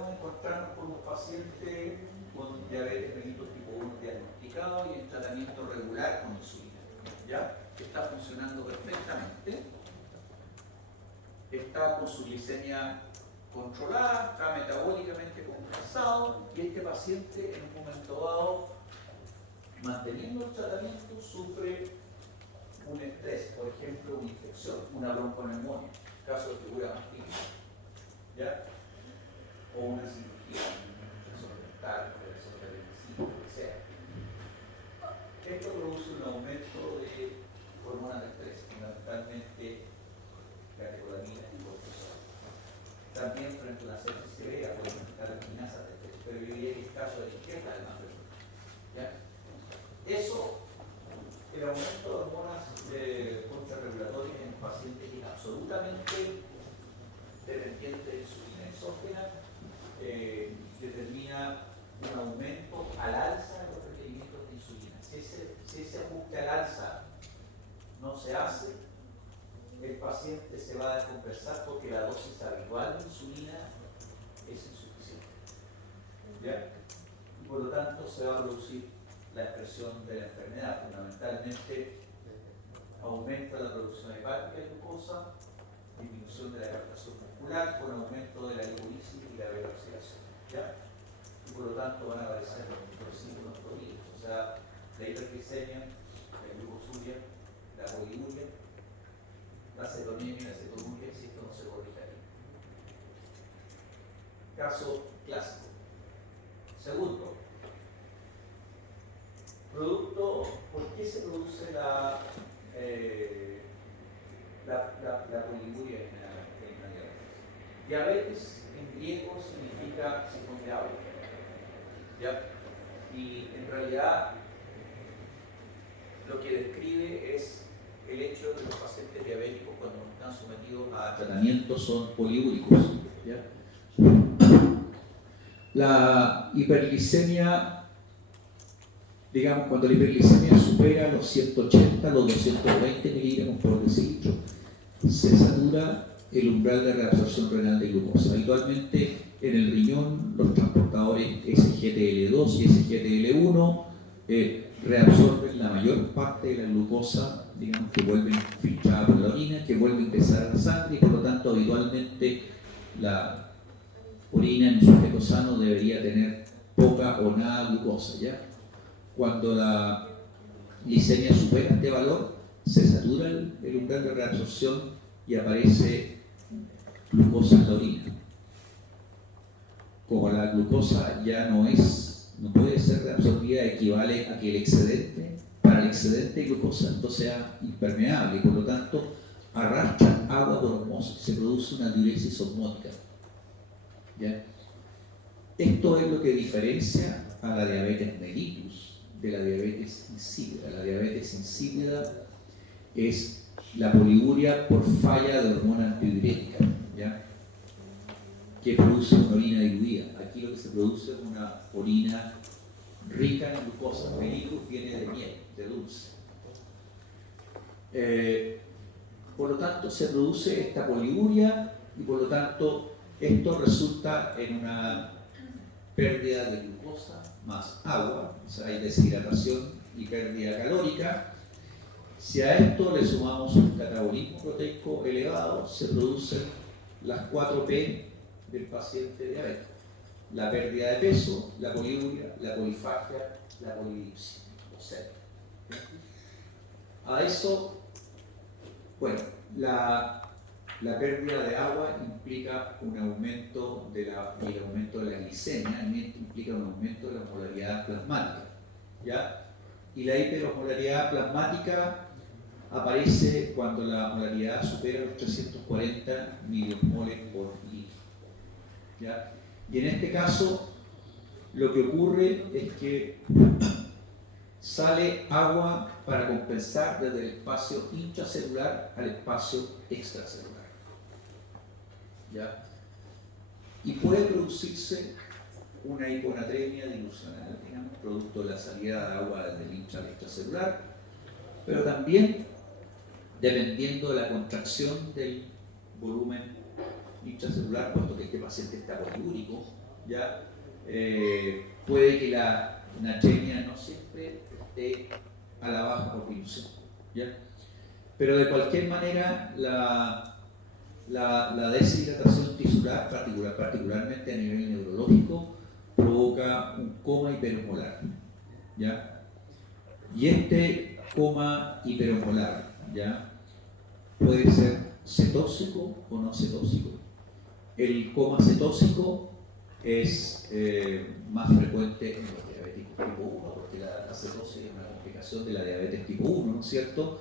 podemos encontrarnos con un paciente con diabetes mellitus tipo 1 diagnosticado y en tratamiento regular con insulina, ¿ya? Que está funcionando perfectamente, está con su glicemia controlada, está metabólicamente compensado, y este paciente en un momento dado, manteniendo el tratamiento, sufre un estrés, por ejemplo, una infección, una bronconeumonía, caso de figura más típica, ¿ya? O una cirugía, una infección dental, lo que sea. Esto produce un aumento de hormonas de estrés, fundamentalmente catecolamina y cortisol. También frente a una sepsis severa puede aumentar las quinasas de estrés, pero yo diría que el caso de la izquierda es más frecuente, ¿ya? Eso, el aumento de hormonas contrarregulatorias en pacientes es absolutamente dependiente de insulina exógena, determina un aumento al alza de los requerimientos de insulina. Si ese ajuste al alza no se hace, el paciente se va a descompensar porque la dosis habitual de insulina es insuficiente, ¿ya? Y por lo tanto se va a producir la expresión de la enfermedad. Fundamentalmente aumenta la producción hepática de glucosa, disminución de la captación muscular con aumento de la lipolisis y la veloxidación, ¿ya? Y por lo tanto van a aparecer los microciclos crónicos, o sea, la hiperglicemia, la glucosuria, la poliuria, la cetonemia y la cetonuria, si esto no se corrige ahí. Caso clásico. Segundo, ¿por qué se produce la poliuria en la diabetes? Diabetes en griego significa sifón de agua, ¿ya? Y en realidad lo que describe es el hecho de que los pacientes diabéticos cuando están sometidos a tratamiento son poliúricos, ¿ya? La hiperglicemia, digamos, cuando la hiperglicemia supera los 180, los 220 miligramos por decilitro, se satura el umbral de reabsorción renal de glucosa. Habitualmente en el riñón los transportadores SGTL2 y SGTL1 reabsorben la mayor parte de la glucosa, digamos, que vuelve filtrada por la orina, que vuelve a ingresar a la sangre, y por lo tanto habitualmente la orina en un sujeto sano debería tener poca o nada glucosa, ¿ya? Cuando la glicemia supera este valor, se satura el umbral de reabsorción y aparece glucosa en la orina. Como la glucosa ya no puede ser reabsorbida, equivale a que para el excedente de glucosa entonces sea impermeable y por lo tanto arrastra agua por osmosis, se produce una diuresis osmótica, ¿ya? Esto es lo que diferencia a la diabetes mellitus de la diabetes insípida. La diabetes insípida es la poliuria por falla de hormona antidiurética, ¿ya? Que produce una orina diluida. Aquí lo que se produce es una orina rica en glucosa. Mellitus viene de miel, de dulce. Por lo tanto, se produce esta poliuria y por lo tanto esto resulta en una pérdida de glucosa más agua, o sea, hay deshidratación y pérdida calórica. Si a esto le sumamos un catabolismo proteico elevado, se producen las 4P del paciente diabético: la pérdida de peso, la poliuria, la polifagia, la polidipsia, o sea. A eso, bueno, la pérdida de agua implica un aumento y el aumento de la glicemia implica un aumento de la osmolaridad plasmática, ¿ya? Y la hiperosmolaridad plasmática aparece cuando la osmolaridad supera los 340 milimoles por litro, ¿ya? Y en este caso, lo que ocurre es que sale agua para compensar desde el espacio intracelular al espacio extracelular, ¿ya? Y puede producirse una hiponatremia dilucional, digamos, producto de la salida de agua desde el intra al extracelular, pero también dependiendo de la contracción del volumen intracelular, puesto que este paciente está poliúrico, ¿ya? Puede que la natremia no siempre esté a la baja por dilución, ¿ya? Pero de cualquier manera, la deshidratación tisular, particularmente a nivel neurológico, provoca un coma hiperosmolar, ¿ya? Y este coma hiperosmolar, ¿ya? Puede ser cetóxico o no cetóxico. El coma cetóxico es más frecuente en los diabéticos tipo 1, porque la cetosis es una complicación de la diabetes tipo 1, ¿no es cierto?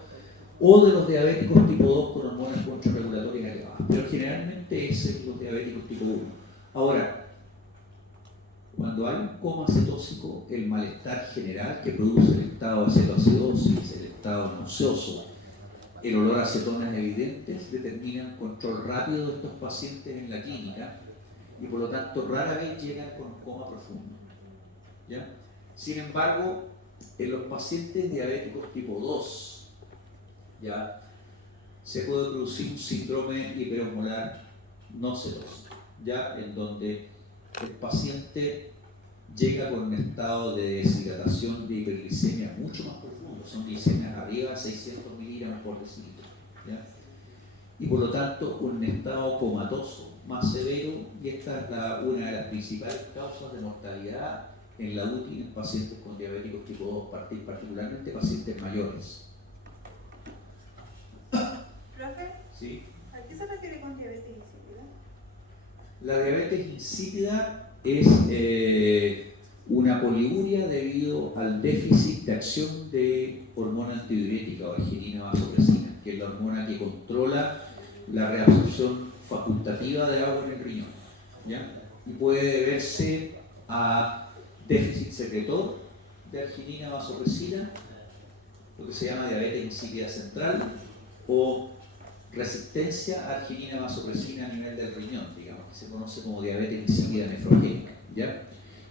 O de los diabéticos tipo 2 con hormonas contrarregulatorias elevadas, pero generalmente es en los diabéticos tipo 1. Ahora, cuando hay un coma cetóxico, el malestar general que produce el estado de cetoacidosis, el estado nauseoso, el olor a cetonas evidentes, determinan control rápido de estos pacientes en la clínica y por lo tanto rara vez llegan con coma profundo, ¿ya? Sin embargo, en los pacientes diabéticos tipo 2, ¿ya? Se puede producir un síndrome hiperosmolar no cetósico, ¿ya? En donde el paciente llega con un estado de deshidratación, de hiperglicemia mucho más profundo, son glicemias arriba de 600 miligramos por decilitro, ¿ya? Y por lo tanto un estado comatoso más severo, y esta es una de las principales causas de mortalidad en la UTI en pacientes con diabéticos tipo 2, particularmente pacientes mayores. ¿Profe? ¿Sí? ¿A qué se refiere con diabetes insípida? La diabetes insípida es una poliuria debido al déficit de acción de hormona antidiurética o arginina vasopresina, que es la hormona que controla la reabsorción facultativa de agua en el riñón, ¿ya? Y puede deberse a déficit secretor de arginina vasopresina, lo que se llama diabetes insípida central, o resistencia a arginina vasopresina a nivel del riñón, digamos, que se conoce como diabetes insípida nefrogénica, ¿ya?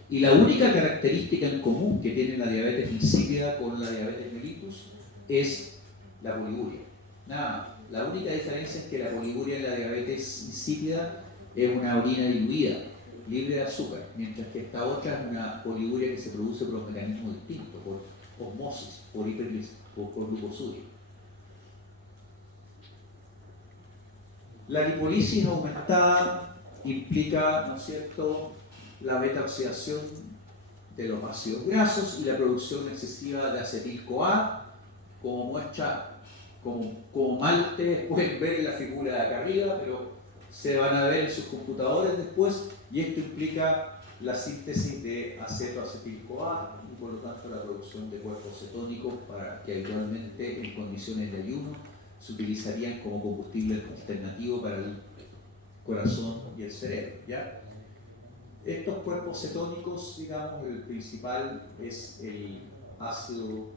Y la única característica en común que tiene la diabetes insípida con la diabetes mellitus es la poliuria. Nada más. La única diferencia es que la poliuria en la diabetes insípida es una orina diluida, libre de azúcar, mientras que esta otra es una poliuria que se produce por un mecanismo distinto, por osmosis, por glucosuria. La lipolisis aumentada implica, ¿no es cierto?, la beta-oxidación de los ácidos grasos y la producción excesiva de acetil-CoA, como muestra, como mal ustedes pueden ver en la figura de acá arriba, pero se van a ver en sus computadores después, y esto implica la síntesis de acetoacetil-CoA y por lo tanto la producción de cuerpos cetónicos para que habitualmente en condiciones de ayuno se utilizarían como combustible alternativo para el corazón y el cerebro, ¿ya? Estos cuerpos cetónicos, digamos, el principal es el ácido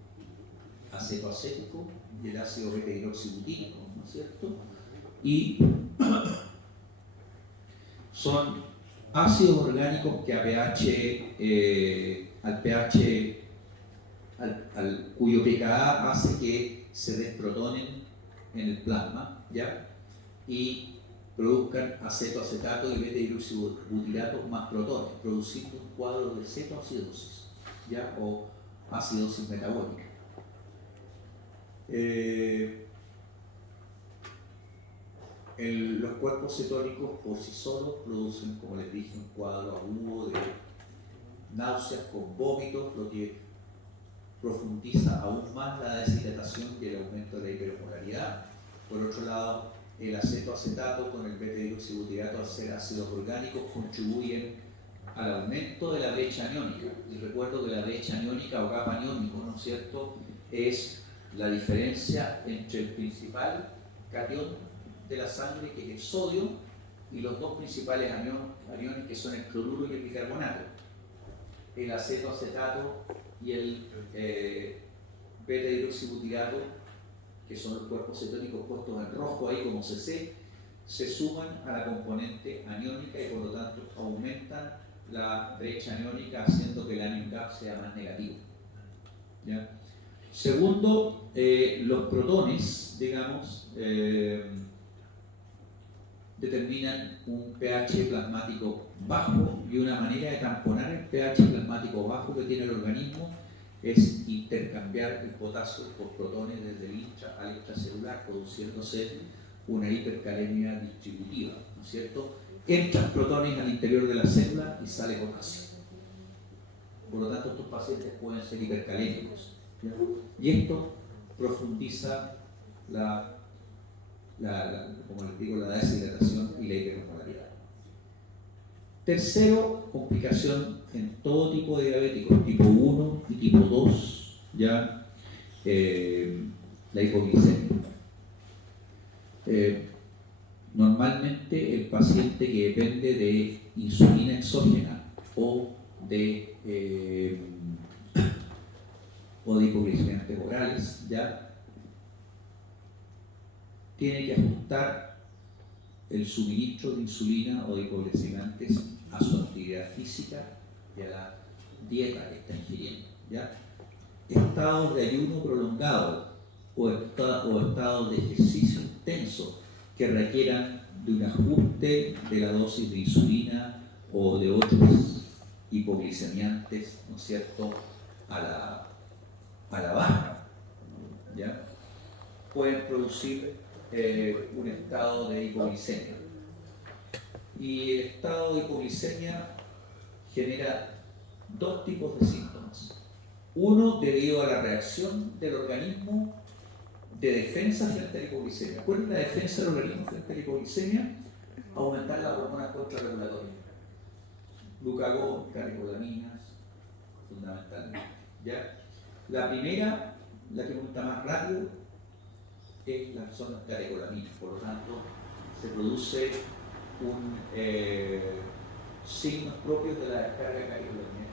acetoacético y el ácido beta-hidroxibutírico, ¿no es cierto? Y son ácidos orgánicos que a pH, cuyo pKa hace que se desprotonen en el plasma, ¿ya? Y produzcan acetoacetato y beta-hidroxibutirato más protones, produciendo un cuadro de cetoacidosis, ¿ya? O acidosis metabólica. Los cuerpos cetónicos por sí solos producen, como les dije, un cuadro agudo de náuseas con vómitos, lo que profundiza aún más la deshidratación y el aumento de la hiperosmolaridad. Por otro lado, el acetoacetato con el beta-hidroxibutirato, al ser ácidos orgánicos, contribuyen al aumento de la brecha aniónica. Y recuerdo que la brecha aniónica o gap aniónico, ¿no es cierto?, es la diferencia entre el principal catión de la sangre, que es el sodio, y los dos principales aniones, que son el cloruro y el bicarbonato. El acetoacetato y el beta-hidroxibutirato, que son los cuerpos cetónicos puestos en rojo ahí como CC, se suman a la componente aniónica y por lo tanto aumentan la brecha aniónica, haciendo que el anion gap sea más negativo, ¿ya? Segundo, los protones, digamos, determinan un pH plasmático bajo, y una manera de tamponar el pH plasmático bajo que tiene el organismo es intercambiar el potasio por protones desde el intra al extracelular, produciéndose una hipercalemia distributiva, ¿no es cierto? Entran protones al interior de la célula y sale potasio. Por lo tanto, estos pacientes pueden ser hipercalémicos, ¿ya? Y esto profundiza como les digo, la deshidratación y la hiperosmolaridad. Tercero, complicación en todo tipo de diabéticos, tipo 1 y tipo 2, ya la hipoglicemia. Normalmente el paciente que depende de insulina exógena o de hipoglicemiantes orales, ya tiene que ajustar el suministro de insulina o de hipoglicemiantes a su actividad física y a la dieta que está ingiriendo, ¿ya? Estados de ayuno prolongado o estados de ejercicio intenso que requieran de un ajuste de la dosis de insulina o de otros hipoglicemiantes, ¿no es cierto?, a la baja, ¿ya? Pueden producir un estado de hipoglicemia. Y el estado de hipoglicemia genera dos tipos de síntomas. Uno, debido a la reacción del organismo de defensa frente a la hipoglicemia. ¿Cuál es la defensa del organismo frente a la hipoglicemia? Aumentar las hormonas contrarregulatorias. Glucagón, catecolaminas, fundamentalmente, ¿ya? La primera, la que aumenta más rápido, son las catecolaminas. Por lo tanto, se produce signos propios de la descarga catecolamínica,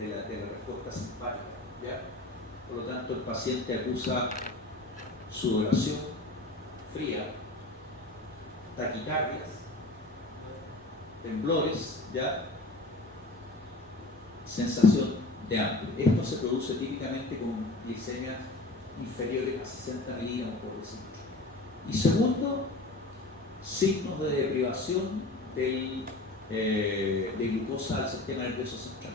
de la respuesta simpática, ¿ya? Por lo tanto, el paciente acusa sudoración fría, taquicardias, temblores, ¿ya? Sensación de hambre. Esto se produce típicamente con glicemias inferiores a 60 miligramos por decilitro. Y segundo, signos de deprivación de glucosa al sistema nervioso central.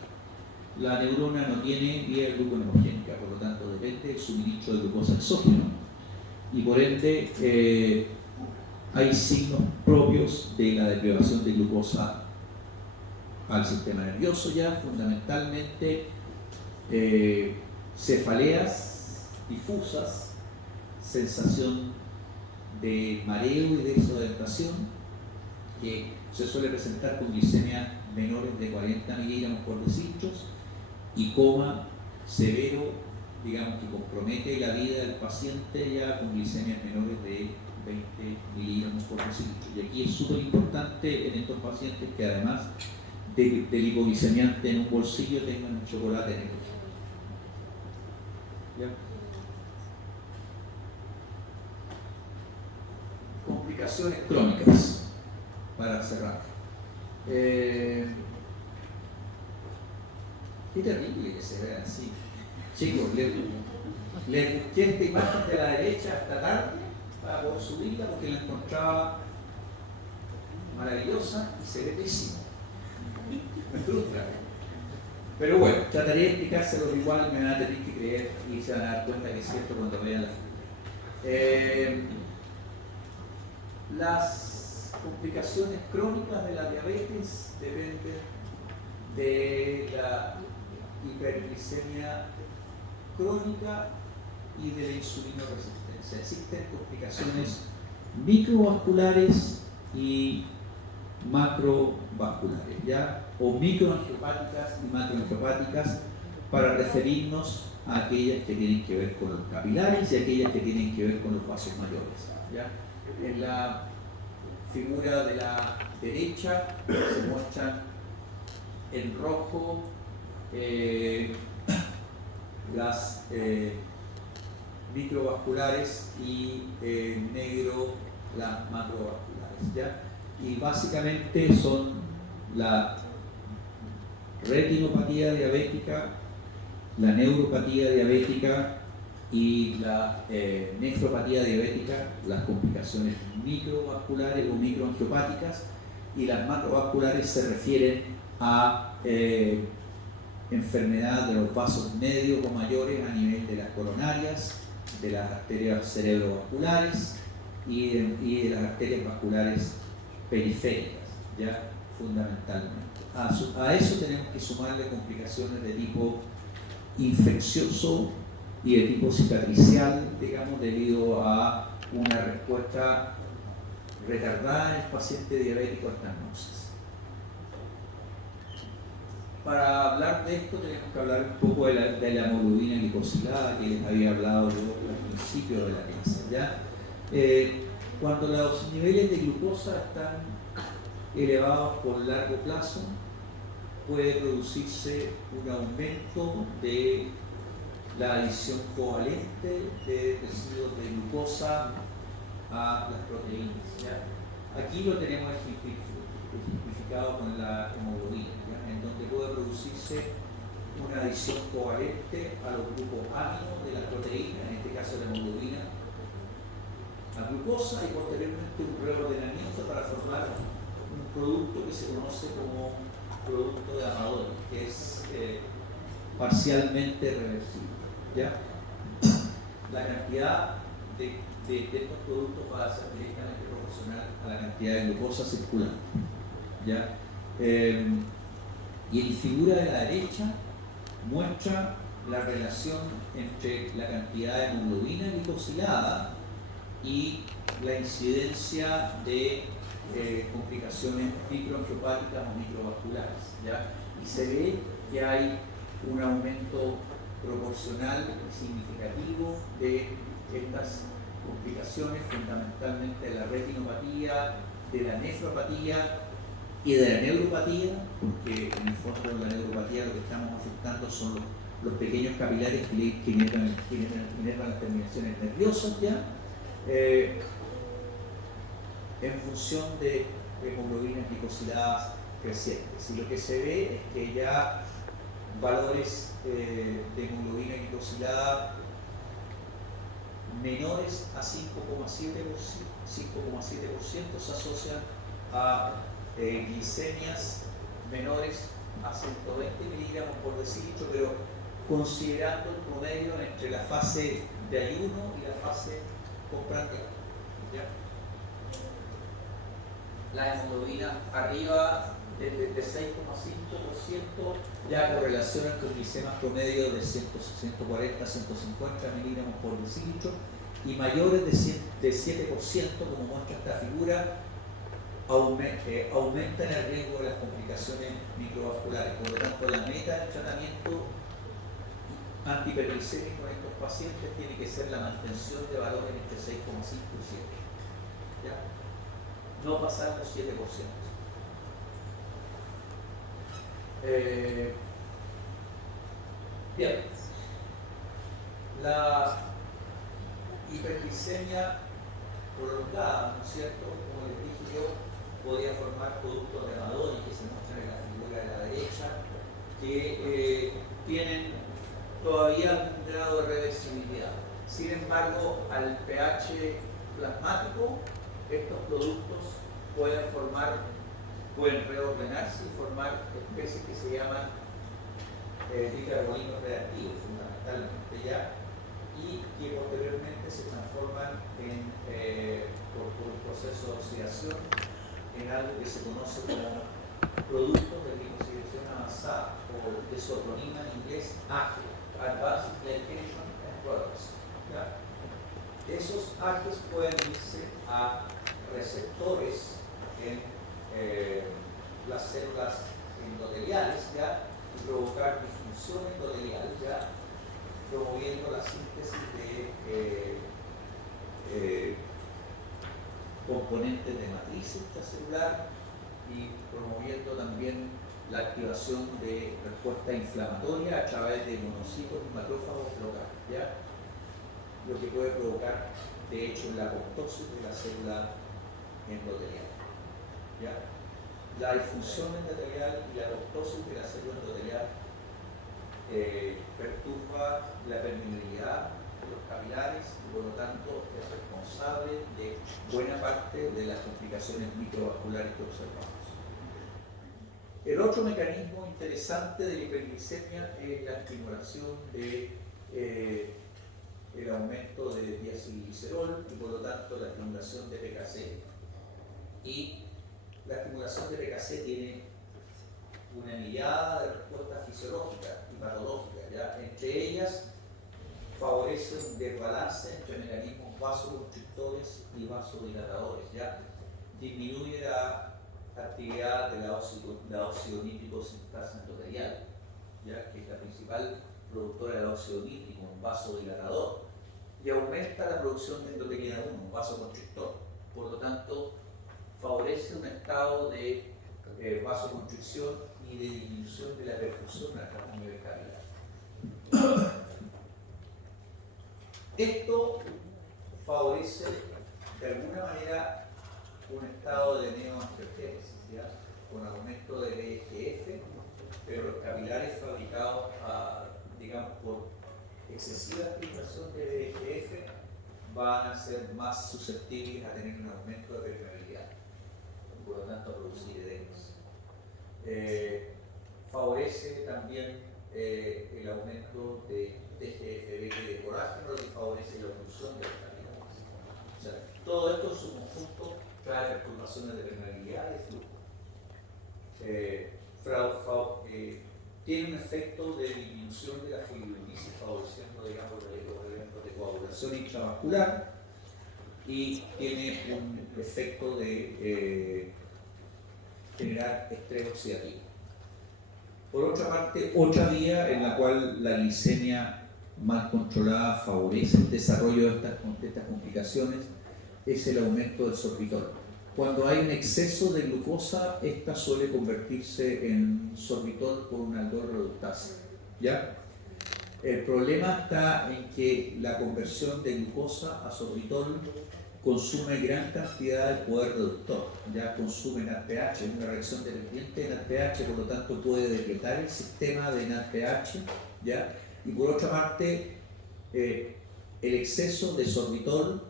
La neurona no tiene vía gluconeogénica, por lo tanto depende del suministro de glucosa exógeno, y por ende hay signos propios de la deprivación de glucosa al sistema nervioso, ya fundamentalmente cefaleas difusas, sensación de mareo y desorientación, que se suele presentar con glicemias menores de 40 miligramos por decilitro, y coma severo, digamos, que compromete la vida del paciente, ya con glicemias menores de 20 miligramos por decilitro. Y aquí es súper importante en estos pacientes que además del hipoglicemiante en un bolsillo tengan un chocolate en el otro. ¿Ya? Complicaciones crónicas, para cerrar. Qué terrible que se vea así. Chicos, les busqué esta imagen de la derecha hasta tarde para poder subirla porque la encontraba maravillosa y se ve pésimo. Me frustra. Pero bueno, trataré de explicárselos igual, me van a tener que creer y se van a dar cuenta que es cierto cuando vean la figura. Las complicaciones crónicas de la diabetes dependen de la hiperglicemia crónica y de la insulinoresistencia. Existen complicaciones microvasculares y macrovasculares, ¿ya? O microangiopáticas y macroangiopáticas, para referirnos a aquellas que tienen que ver con los capilares y aquellas que tienen que ver con los vasos mayores, ¿ya? En la figura de la derecha se muestran en rojo las microvasculares y en negro las macrovasculares, ¿ya? Y básicamente son la retinopatía diabética, la neuropatía diabética y la nefropatía diabética, las complicaciones microvasculares o microangiopáticas, y las macrovasculares se refieren a enfermedad de los vasos medios o mayores a nivel de las coronarias, de las arterias cerebrovasculares y de las arterias vasculares periféricas, ya fundamentalmente. A eso tenemos que sumarle complicaciones de tipo infeccioso y de tipo cicatricial, digamos, debido a una respuesta retardada en el paciente diabético a estas náuseas. Para hablar de esto tenemos que hablar un poco de la hemoglobina glicosilada que les había hablado yo al principio de la clase, ¿ya? Cuando los niveles de glucosa están elevados por largo plazo, puede producirse un aumento de la adición covalente de residuos de glucosa a las proteínas, ¿ya? Aquí lo tenemos ejemplificado con la hemoglobina, ¿ya? En donde puede producirse una adición covalente a los grupos amino de la proteína, en este caso la hemoglobina, a glucosa, y posteriormente un reordenamiento para formar un producto que se conoce como producto de Amador, que es parcialmente reversible, ¿ya? La cantidad de estos productos va a ser directamente proporcional a la cantidad de glucosa circulante, ¿ya? Y en figura de la derecha muestra la relación entre la cantidad de hemoglobina glicosilada y la incidencia de complicaciones microangiopáticas o microvasculares, ¿ya? Y se ve que hay un aumento proporcional significativo de estas complicaciones, fundamentalmente de la retinopatía, de la nefropatía y de la neuropatía, porque en el fondo de la neuropatía lo que estamos afectando son los pequeños capilares que inervan las terminaciones nerviosas, ¿ya? En función de hemoglobinas glicosiladas crecientes. Y lo que se ve es que ya valores de hemoglobina glicosilada menores a 5,7% se asocian a glicemias menores a 120 miligramos por decilitro, pero considerando el promedio entre la fase de ayuno y la fase postprandial, ¿ya? La hemoglobina arriba de 6,5% ya correlacionan con glicemas promedio de 140 a 150 miligramos por decilitro, y mayores de 7%, como muestra esta figura, aumentan el riesgo de las complicaciones microvasculares. Por lo tanto, la meta del tratamiento antihiperglicémico en estos pacientes tiene que ser la mantención de valores entre 6,5 y 7, ¿ya? No pasar los 7%. Bien, la hiperglicemia prolongada, ¿no es cierto? Como les dije yo, podría formar productos de Amador, que se muestran en la figura de la derecha, que tienen todavía algún grado de reversibilidad. Sin embargo, al pH plasmático, estos productos pueden reordenarse y formar especies que se llaman bicarbonitos reactivos, fundamentalmente, ¿ya? Y que posteriormente se transforman por un proceso de oxidación en algo que se conoce como productos de glicosilación avanzada, o de su acronima en inglés AGE, Advanced Glycation End Products, ¿ya? Esos AGEs pueden irse a receptores en las células endoteliales, ¿ya? Y provocar disfunción endotelial, ¿ya? Promoviendo la síntesis de componentes de matriz extracelular y promoviendo también la activación de respuesta inflamatoria a través de monocitos y macrófagos locales, ¿ya? Lo que puede provocar, de hecho, la apoptosis de la célula endotelial, ¿ya? La disfunción endotelial y la apoptosis de la célula endotelial perturba la permeabilidad los capilares y por lo tanto es responsable de buena parte de las complicaciones microvasculares que observamos. El otro mecanismo interesante de la hiperglicemia es la estimulación de el aumento de diacilglicerol y por lo tanto la estimulación de PKC. Y la estimulación de PKC tiene una mirada de respuestas fisiológicas y patológicas, ¿ya? Entre ellas favorece un desbalance entre mecanismos vasoconstrictores y vasodilatadores, ¿ya? Disminuye la actividad de la óxido nítrico sintasa endotelial, ¿ya? Que es la principal productora del óxido nítrico, un vasodilatador, y aumenta la producción de endoteliina 1, un vasoconstrictor. Por lo tanto, favorece un estado de vasoconstricción y de disminución de la perfusión a nivel capilar. Esto favorece de alguna manera un estado de neoangiogénesis, ¿ya? Con aumento de VEGF, pero los capilares fabricados digamos, por excesiva estimulación de VEGF van a ser más susceptibles a tener un aumento de permeabilidad, por lo tanto a producir edemas. Favorece también el aumento de TGF-beta de colágeno, que favorece la oclusión de los capilares. O sea, todo esto en su conjunto trae perturbaciones de permeabilidad y flujo. Tiene un efecto de disminución de la fibrinosis, favoreciendo, digamos, los eventos de coagulación intravascular, y tiene un efecto de generar estrés oxidativo. Por otra parte, otra vía en la cual la glicemia mal controlada favorece el desarrollo de estas complicaciones es el aumento del sorbitol. Cuando hay un exceso de glucosa, esta suele convertirse en sorbitol por una aldol reductasa, ¿ya? El problema está en que la conversión de glucosa a sorbitol consume gran cantidad de poder reductor, ya consume NADPH, es una reacción dependiente de NADPH, por lo tanto puede depletar el sistema de NADPH, ¿ya? Y por otra parte, el exceso de sorbitol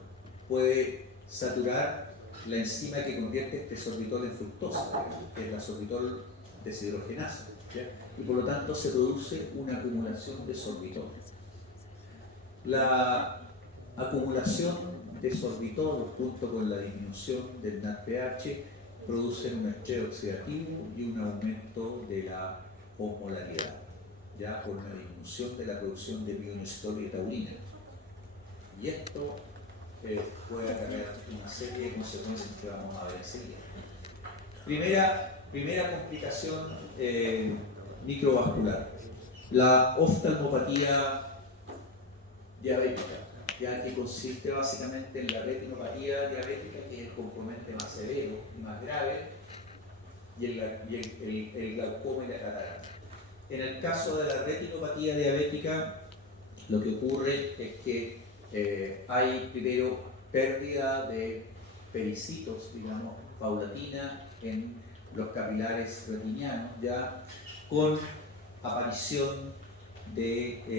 puede saturar la enzima que convierte este sorbitol en fructosa, que es la sorbitol deshidrogenasa, ¿ya? Y por lo tanto se produce una acumulación de sorbitol. La acumulación de sorbitol junto con la disminución del NADPH producen un estrés oxidativo y un aumento de la osmolaridad, ya por una disminución de la producción de bioinositol y taurina. Y esto puede acarrear una serie de consecuencias que vamos a ver enseguida. Primera complicación microvascular, la oftalmopatía diabética, ya que consiste básicamente en la retinopatía diabética, que es el componente más severo y más grave, y el glaucoma y la catarata. En el caso de la retinopatía diabética, lo que ocurre es que hay primero pérdida de pericitos, digamos, paulatina en los capilares retinianos, ya con aparición de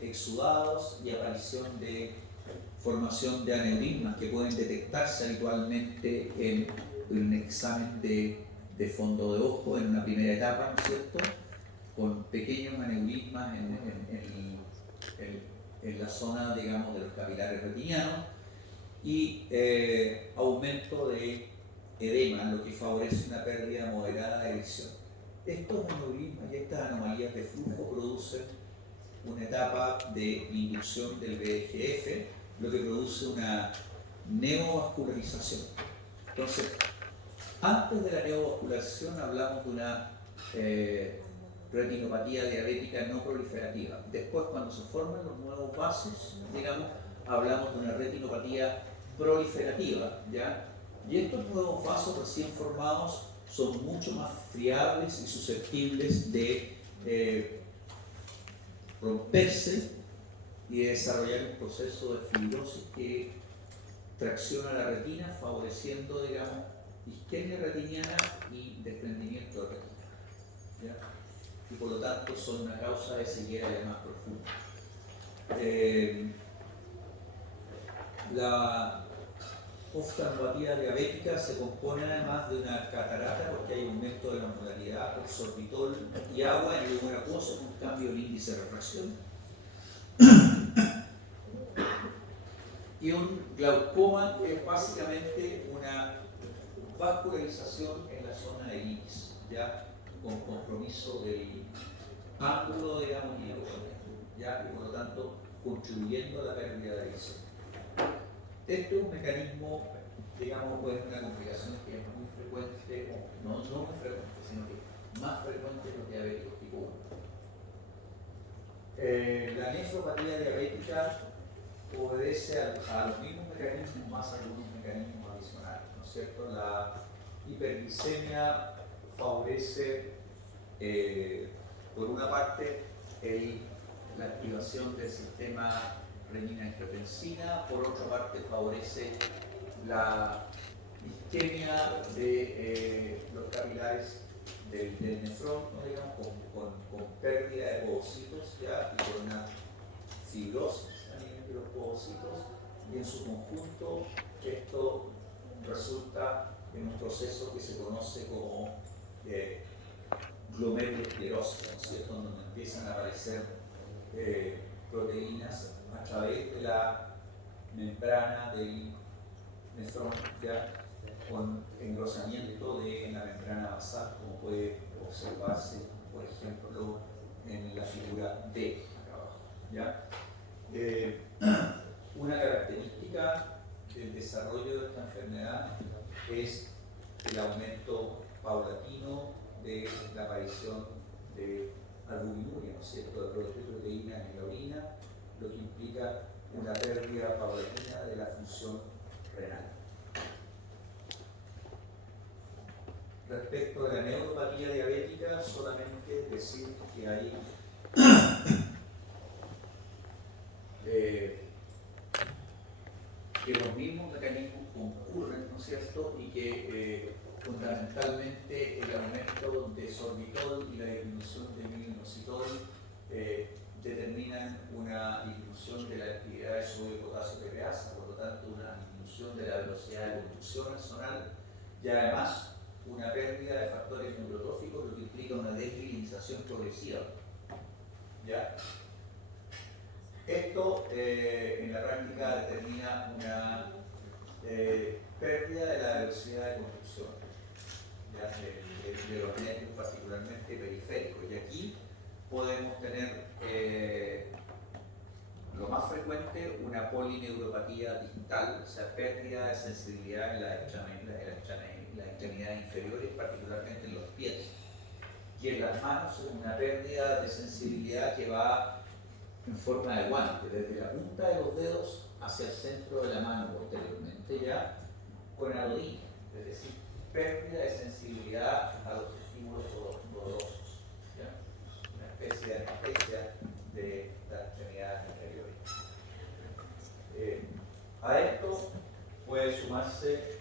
exudados y aparición de formación de aneurismas que pueden detectarse habitualmente en un examen de fondo de ojo en una primera etapa, ¿no es cierto?, con pequeños aneurismas en la zona, digamos, de los capilares retinianos y aumento de edema, lo que favorece una pérdida moderada de visión. Estos aneurismas y estas anomalías de flujo producen una etapa de inducción del VEGF, lo que produce una neovascularización. Entonces, antes de la neovascularización hablamos de una retinopatía diabética no proliferativa. Después, cuando se forman los nuevos vasos, digamos, hablamos de una retinopatía proliferativa, ¿ya? Y estos nuevos vasos recién formados son mucho más friables y susceptibles de romperse y de desarrollar un proceso de fibrosis que tracciona la retina, favoreciendo, digamos, isquemia retiniana y desprendimiento de retina. ¿ya? Y por lo tanto son una causa de ceguera ya más profunda. La oftalmopatía diabética se compone además de una catarata porque hay aumento de la osmolaridad por sorbitol y agua en el glomérulo acuoso con cambio del índice de refracción. Y un glaucoma es básicamente una vascularización en la zona del iris, ya con compromiso del ángulo, digamos, y el ya, y por lo tanto contribuyendo a la pérdida de visión. Esto es un mecanismo, digamos, pues una complicación que es muy frecuente, no muy frecuente, sino que más frecuente en los diabéticos tipo 1. La nefropatía diabética obedece a los mismos mecanismos, más algunos mecanismos adicionales, ¿no es cierto? La hiperglicemia favorece, por una parte, la activación del sistema renina-angiotensina, por otra parte favorece la isquemia de los capilares del nefrón, ¿no? Digamos, con pérdida de povocitos ya, y con una fibrosis a nivel de los povocitos, y en su conjunto esto resulta en un proceso que se conoce como glomerulosclerosis, ¿no es cierto?, donde empiezan a aparecer proteínas a través de la membrana del nefrón, ya con engrosamiento de la membrana basal, como puede observarse, por ejemplo, en la figura D acá abajo, ¿ya? Una característica del desarrollo de esta enfermedad es el aumento paulatino de la aparición de albuminuria, ¿no es cierto?, de proteínas en la orina, lo que implica una pérdida paulatina de la función renal. Respecto a la neuropatía diabética, solamente decir que hay que los mismos mecanismos concurren, ¿no es cierto?, y que fundamentalmente el aumento de sorbitol y la disminución de minoxidil determinan una disminución de la actividad de sodio de potasio PPasa, por lo tanto una disminución de la velocidad de conducción axonal y además una pérdida de factores neurotróficos, lo que implica una desmilinización progresiva. ¿Ya? Esto en la práctica determina una pérdida de la velocidad de conducción, ¿ya? De los nervios particularmente periféricos. Y aquí podemos tener lo más frecuente una polineuropatía distal, o sea, pérdida de sensibilidad en las extremidades inferiores, particularmente en los pies. Y en las manos una pérdida de sensibilidad que va en forma de guante, desde la punta de los dedos hacia el centro de la mano posteriormente, ya con la rodilla, es decir, pérdida de sensibilidad a los estímulos dolorosos, ¿ya? Una especie de anestesia de las extremidades inferiores. A esto puede sumarse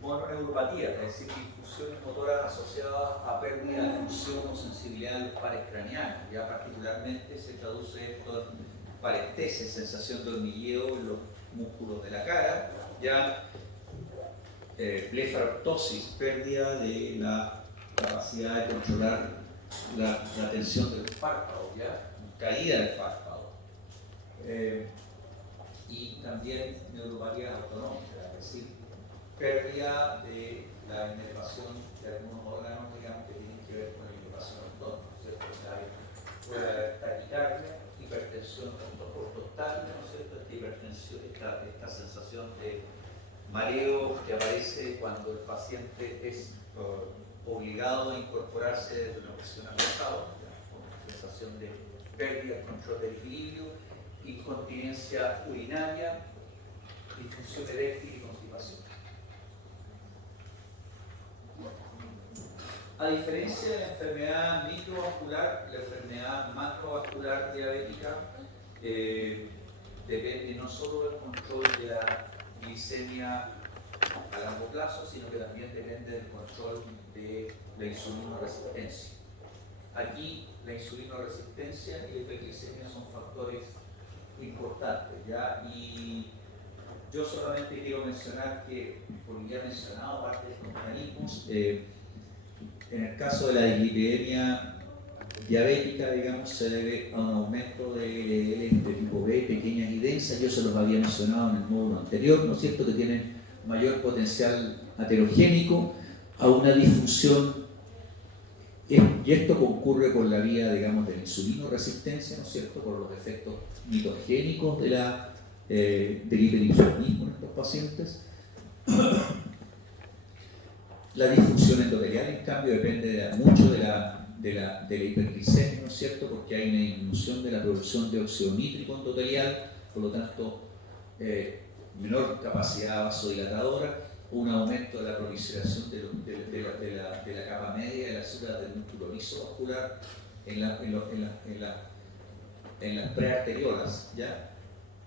mononeuropatía, es decir, disfunciones motoras asociadas a pérdida de función o sensibilidad de los pares craneales. Ya particularmente se traduce esto en parestesia, sensación de hormigueo en los músculos de la cara, ya blefaroptosis, pérdida de la capacidad de controlar la tensión de los párpados, ya caída del párpado. Y también neuropatía autonómica, es decir, pérdida de la inervación de algunos órganos, digamos, que tienen que ver con la inervación autónoma, ¿cierto? O sea, puede haber taquicardia, hipertensión ortostática, ¿no es cierto? Esta hipertensión, esta sensación de mareo que aparece cuando el paciente es obligado a incorporarse desde una posición acostada, con sensación de pérdida del control del equilibrio, incontinencia urinaria, disfunción eréctil y constipación. A diferencia de la enfermedad microvascular, la enfermedad macrovascular diabética depende no solo del control de la glicemia a largo plazo, sino que también depende del control de la insulinoresistencia. Aquí la insulinoresistencia y la hiperglicemia son factores importantes, ¿ya? Y yo solamente quiero mencionar que, porque ya he mencionado parte de estos mecanismos, en el caso de la dislipidemia diabética, digamos, se debe a un aumento de LDL de tipo B, pequeñas y densas. Yo se los había mencionado en el módulo anterior, ¿no es cierto?, que tienen mayor potencial aterogénico, a una disfunción, y esto concurre por la vía, digamos, de la insulinoresistencia, ¿no es cierto?, por los efectos mitogénicos de del hiperinsulinismo en estos pacientes. La disfunción endotelial, en cambio, depende mucho de la hiperglicemia, ¿no es cierto?, porque hay una disminución de la producción de óxido nítrico endotelial, por lo tanto, menor capacidad vasodilatadora, un aumento de la proliferación de la capa media de las células del músculo liso vascular en las prearteriolas, ¿ya?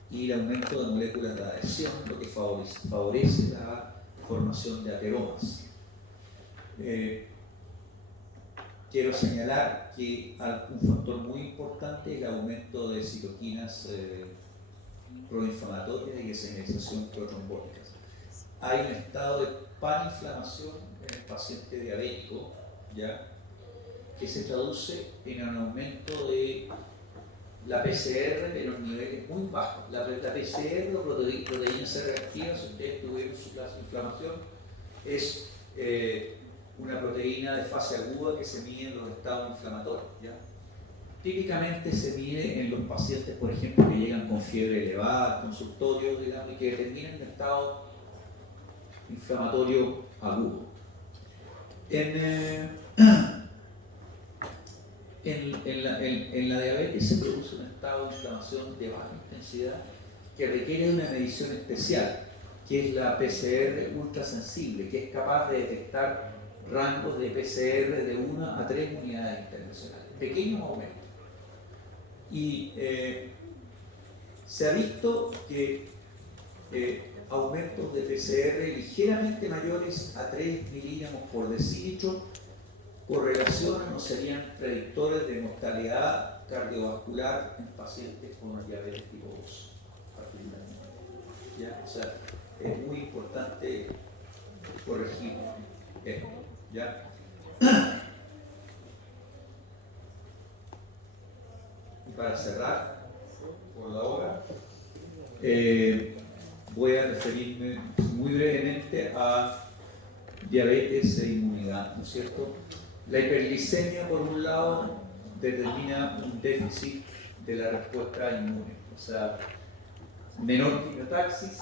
Y el aumento de moléculas de adhesión, lo que favorece la formación de ateromas. Quiero señalar que un factor muy importante es el aumento de citoquinas proinflamatorias y de señalización protrombótica. Hay un estado de paninflamación en el paciente diabético, ¿ya?, que se traduce en un aumento de la PCR de los niveles muy bajos. La PCR o proteína C reactiva, si ustedes tuvieron su clase de inflamación, es una proteína de fase aguda que se mide en los estados inflamatorios, ¿ya? Típicamente se mide en los pacientes, por ejemplo, que llegan con fiebre elevada al consultorio, digamos, y que determinan un estado inflamatorio agudo. En la diabetes se produce un estado de inflamación de baja intensidad que requiere una medición especial, que es la PCR ultrasensible, que es capaz de detectar rangos de PCR de 1 a 3 unidades internacionales, pequeños aumentos. Y se ha visto que aumentos de PCR ligeramente mayores a 3 miligramos por decilitro correlacionan o serían predictores de mortalidad cardiovascular en pacientes con diabetes tipo 2, particularmente. ¿Ya? O sea, es muy importante corregir esto. ¿Ya? Y para cerrar, por la hora, voy a referirme muy brevemente a diabetes e inmunidad, ¿no es cierto? La hiperglicemia, por un lado, determina un déficit de la respuesta inmune, o sea, menor quimiotaxis,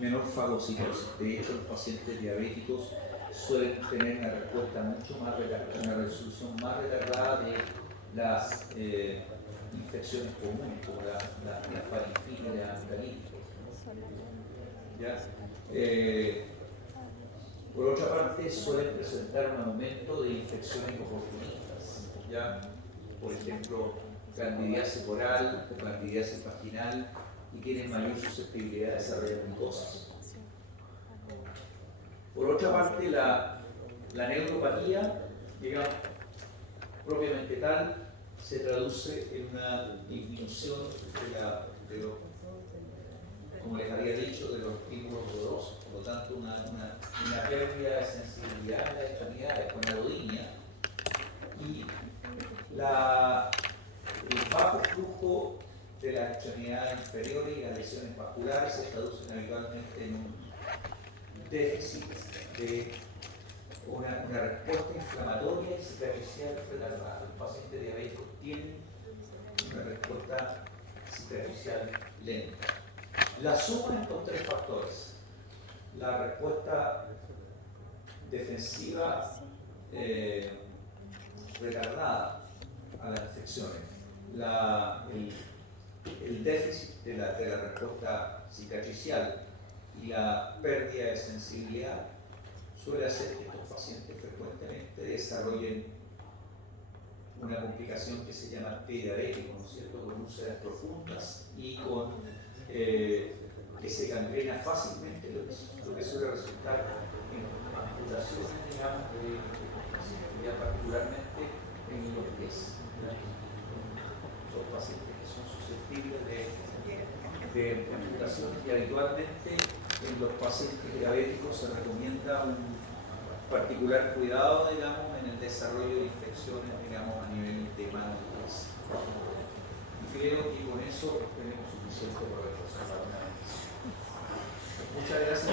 menor fagocitosis. De hecho, los pacientes diabéticos suelen tener una respuesta mucho más retardada, una resolución más retardada de las infecciones comunes, como la faringitis y la amigdalitis. ¿Ya? Por otra parte, suelen presentar un aumento de infecciones oportunistas, ¿ya? Por ejemplo, candidiasis oral o candidiasis vaginal, y tienen mayor susceptibilidad de desarrollar micosis. Por otra parte, la neuropatía, digamos, propiamente tal, se traduce en una disminución de los, como les había dicho, de los estímulos dolorosos, por lo tanto una pérdida de sensibilidad en las extremidades con alodinia, y el bajo flujo de las extremidades inferiores y las lesiones vasculares se traducen habitualmente en un déficit de una respuesta inflamatoria y cicatricial retardada. Los pacientes diabéticos tienen una respuesta cicatricial lenta. La suma de estos 3 factores, la respuesta defensiva retardada a las infecciones, el déficit de la respuesta cicatricial y la pérdida de sensibilidad, suele hacer que estos pacientes frecuentemente desarrollen una complicación que se llama prediabético, ¿no es cierto?, con úlceras profundas y con que se gangrena fácilmente, lo que suele resultar en amputaciones, digamos, de sensibilidad, particularmente en los pies. Son pacientes que son susceptibles de amputaciones, y habitualmente en los pacientes diabéticos se recomienda un particular cuidado, digamos, en el desarrollo de infecciones, digamos, a nivel de manos y pies. Y creo que con eso tenemos suficiente para resolver una vez. Muchas gracias.